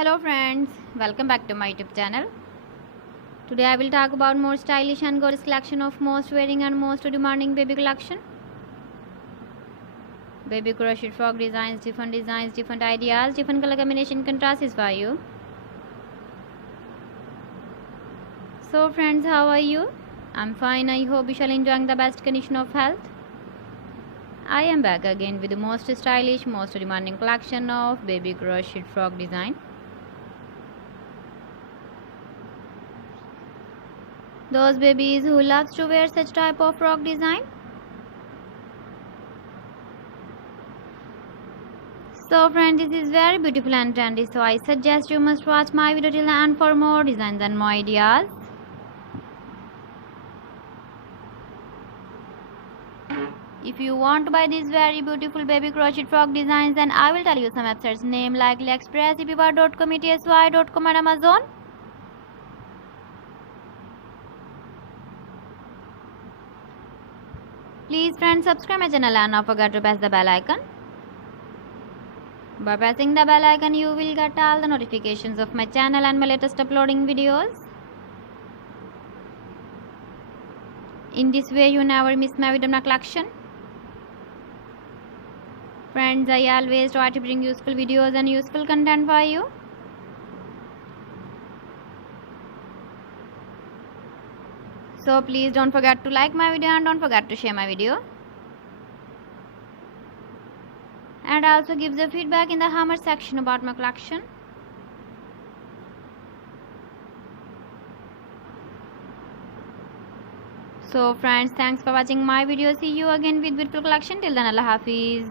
Hello friends, welcome back to my YouTube channel. Today I will talk about more stylish and gorgeous collection of most wearing and most demanding baby collection. Baby crochet frog designs, different ideas, different color combination contrasts for you. So friends, how are you? I'm fine. I hope you shall enjoy the best condition of health. I am back again with the most stylish, most demanding collection of baby crochet frog design. Those babies who loves to wear such type of frog design. So friends, this is very beautiful and trendy, so I suggest you must watch my video till the end for more designs and more ideas. If you want to buy these very beautiful baby crochet frog designs, then I will tell you some websites name like AliExpress, eBay.com, ETSY.com and Amazon. Please friends, subscribe my channel and don't forget to press the bell icon. By pressing the bell icon, you will get all the notifications of my channel and my latest uploading videos. In this way, you never miss my video collection. Friends, I always try to bring useful videos and useful content for you. So please don't forget to like my video and don't forget to share my video. And also give the feedback in the comment section about my collection. So friends, thanks for watching my video. See you again with beautiful collection. Till then, Allah Hafiz.